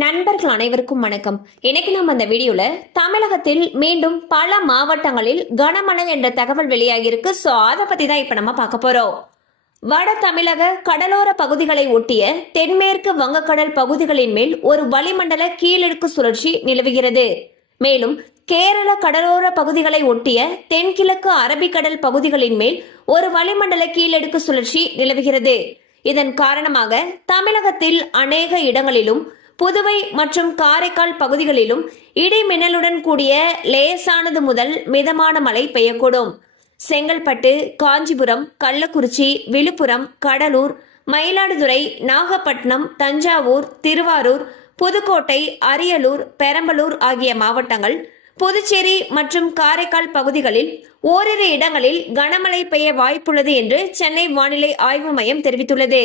நண்பர்கள் அனைவருக்கும் வணக்கம். இன்னைக்கு நம்ம அந்த வீடியோல தமிழகத்தில் மீண்டும் பல மாவட்டங்களில் கனமழை என்ற தகவல் வெளியாகி இருக்கு ஸோ அதை பத்தி தான் இப்ப நம்ம பார்க்க போறோம். வட தமிழக கடலோர பகுதிகளை ஒட்டிய தென்மேற்கு வங்கக்கடல் பகுதிகளின் மேல் ஒரு வளிமண்டல கீழடுக்கு சுழற்சி நிலவுகிறது. மேலும் கேரள கடலோர பகுதிகளை ஒட்டிய தென்கிழக்கு அரபிக்கடல் பகுதிகளின் மேல் ஒரு வளிமண்டல கீழடுக்கு சுழற்சி நிலவுகிறது. இதன் காரணமாக தமிழகத்தில் அநேக இடங்களிலும் புதுவை மற்றும் காரைக்கால் பகுதிகளிலும் இடி மின்னலுடன் கூடிய லேசானது முதல் மிதமான மழை பெய்யக்கூடும். செங்கல்பட்டு காஞ்சிபுரம் கள்ளக்குறிச்சி விழுப்புரம் கடலூர் மயிலாடுதுறை நாகப்பட்டினம் தஞ்சாவூர் திருவாரூர் புதுக்கோட்டை அரியலூர் பெரம்பலூர் ஆகிய மாவட்டங்கள் புதுச்சேரி மற்றும் காரைக்கால் பகுதிகளில் ஓரிரு இடங்களில் கனமழை பெய்ய வாய்ப்புள்ளது என்று சென்னை வானிலை ஆய்வு மையம் தெரிவித்துள்ளது.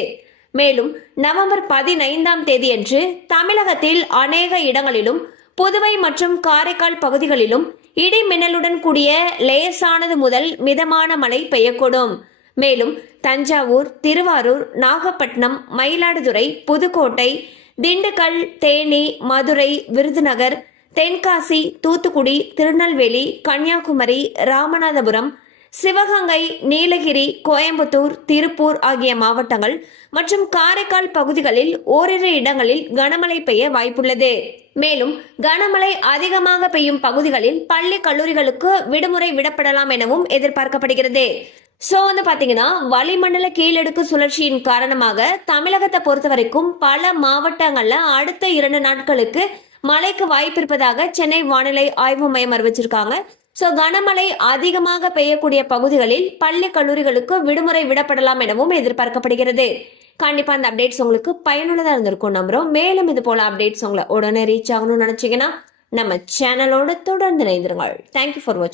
மேலும் நவம்பர் பதினைந்தாம் தேதியன்று தமிழகத்தில் அநேக இடங்களிலும் புதுவை மற்றும் காரைக்கால் பகுதிகளிலும் இடி மின்னலுடன் கூடிய லேசானது முதல் மிதமான மழை பெய்யக்கூடும். மேலும் தஞ்சாவூர் திருவாரூர் நாகப்பட்டினம் மயிலாடுதுறை புதுக்கோட்டை திண்டுக்கல் தேனி மதுரை விருதுநகர் தென்காசி தூத்துக்குடி திருநெல்வேலி கன்னியாகுமரி ராமநாதபுரம் சிவகங்கை நீலகிரி கோயம்புத்தூர் திருப்பூர் ஆகிய மாவட்டங்கள் மற்றும் காரைக்கால் பகுதிகளில் ஓரிரு இடங்களில் கனமழை பெய்ய வாய்ப்புள்ளது. மேலும் கனமழை அதிகமாக பெய்யும் பகுதிகளில் பள்ளி கல்லூரிகளுக்கு விடுமுறை விடப்படலாம் எனவும் எதிர்பார்க்கப்படுகிறது. சோ வந்து பாத்தீங்கன்னா வளிமண்டல கீழடுக்கு சுழற்சியின் காரணமாக தமிழகத்தை பொறுத்த வரைக்கும் பல மாவட்டங்கள்ல அடுத்த இரண்டு நாட்களுக்கு மழைக்கு வாய்ப்பு இருப்பதாக சென்னை வானிலை ஆய்வு மையம் அறிவிச்சிருக்காங்க. ஸோ கனமழை அதிகமாக பெய்யக்கூடிய பகுதிகளில் பள்ளி கல்லூரிகளுக்கு விடுமுறை விடப்படலாம் எனவும் எதிர்பார்க்கப்படுகிறது. கண்டிப்பா அந்த அப்டேட்ஸ் உங்களுக்கு பயனுள்ளதா இருந்திருக்கும் நம்புறோம். மேலும் இது போல அப்டேட்ஸ் உங்களை உடனே ரீச் ஆகணும்னு நினைச்சீங்கன்னா நம்ம சேனலோட தொடர்ந்து இணைந்திருங்கள். தேங்க்யூ ஃபார் வாட்சிங்